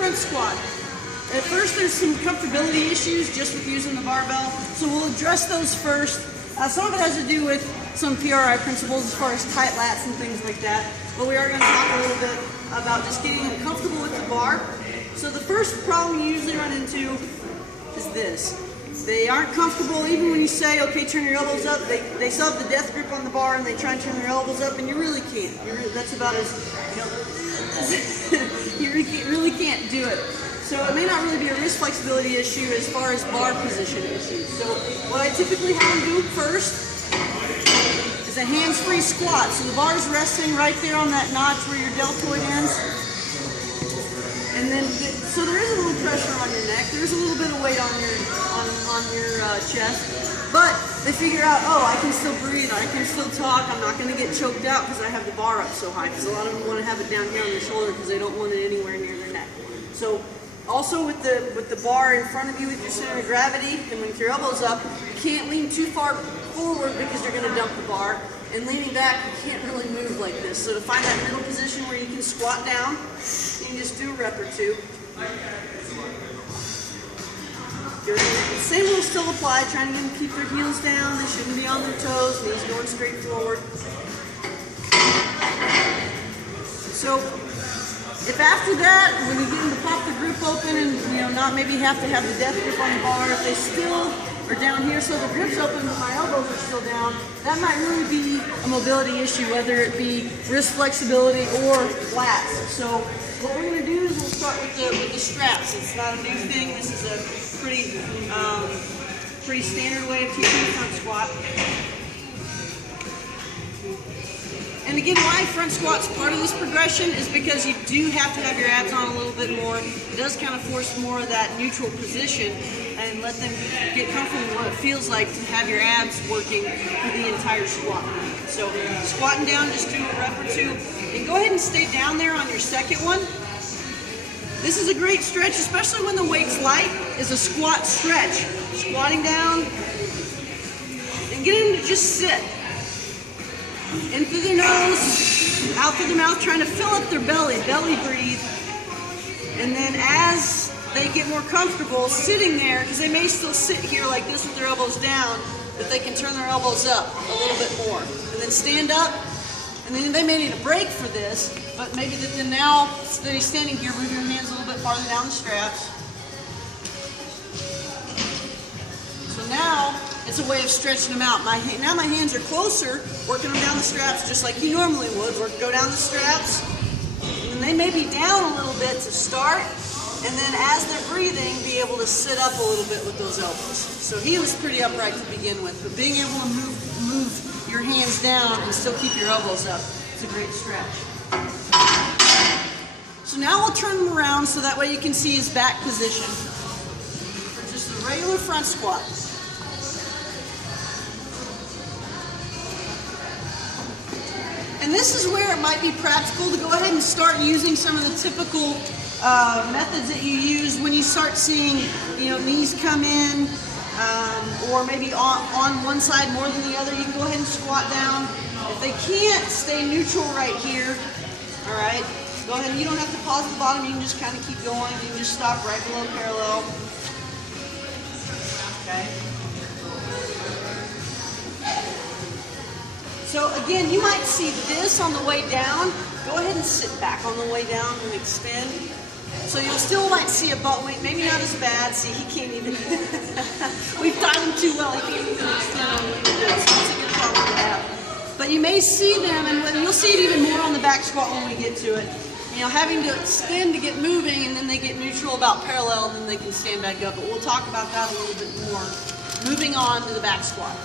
Front squat. At first there's some comfortability issues just with using the barbell, so we'll address those first. Some of it has to do with some PRI principles as far as tight lats and things like that, but we are going to talk a little bit about just getting comfortable with the bar. So the first problem you usually run into is this. They aren't comfortable even when you say, okay, turn your elbows up. They still have the death grip on the bar and they try and turn their elbows up, and you really can't. That's about as, you really can't do it. So it may not really be a wrist flexibility issue as far as bar position issues. So what I typically have them do first is a hands-free squat. So the bar is resting right there on that notch where your deltoid ends. And then, so there is a little pressure on your neck. There's a little bit of weight on your chest. But they figure out, oh, I can still breathe, I can still talk, I'm not going to get choked out because I have the bar up so high. Because a lot of them want to have it down here on their shoulder because they don't want it anywhere near their neck. So also with the bar in front of you with your center of gravity, and with your elbows up, you can't lean too far forward because you're going to dump the bar. And leaning back, you can't really move like this. So to find that middle position where you can squat down, you can just do a rep or two. Good. Same will still apply, trying to get them to keep their heels down. They shouldn't be on their toes, knees going straight forward. So if after that, when you get them to pop the grip open and not maybe have to have the death grip on the bar, if they still are down here so the grip's open but my elbows are still down, that might really be a mobility issue, whether it be wrist flexibility or lats. So what we're going to do is we'll start with the straps. It's not a new thing. This is a pretty standard way of teaching the front squat. And again, why front squat's part of this progression is because you do have to have your abs on a little bit more. It does kind of force more of that neutral position and let them get comfortable with what it feels like to have your abs working for the entire squat. So squatting down, just do a rep or two. And go ahead and stay down there on your second one. This is a great stretch, especially when the weight's light, is a squat stretch. Squatting down and getting them to just sit. In through their nose, out through their mouth, trying to fill up their belly breathe. And then as they get more comfortable sitting there, because they may still sit here like this with their elbows down, but they can turn their elbows up a little bit more. And then stand up, and then they may need a break for this, but maybe that then now, instead of standing here, move your hands a little bit farther down the straps. So now, it's a way of stretching them out. Now my hands are closer, working them down the straps just like you normally would. Go down the straps, and they may be down a little bit to start, and then as they're breathing, be able to sit up a little bit with those elbows. So he was pretty upright to begin with, but being able to move your hands down and still keep your elbows up is a great stretch. So now we'll turn him around so that way you can see his back position for just a regular front squat. And this is where it might be practical to go ahead and start using some of the typical methods that you use when you start seeing, knees come in, or maybe on one side more than the other. You can go ahead and squat down. If they can't, stay neutral right here. All right, go ahead. You don't have to pause at the bottom. You can just kind of keep going. You can just stop right below parallel. Okay. So again, you might see this on the way down. Go ahead and sit back on the way down and extend. So you'll still might see a butt wink, maybe not as bad. See, he can't even, we've taught him too well, he can't even extend on the way down. So that's a good problem to have. But you may see them, and you'll see it even more on the back squat when we get to it. Having to extend to get moving, and then they get neutral about parallel, and then they can stand back up. But we'll talk about that a little bit more. Moving on to the back squat.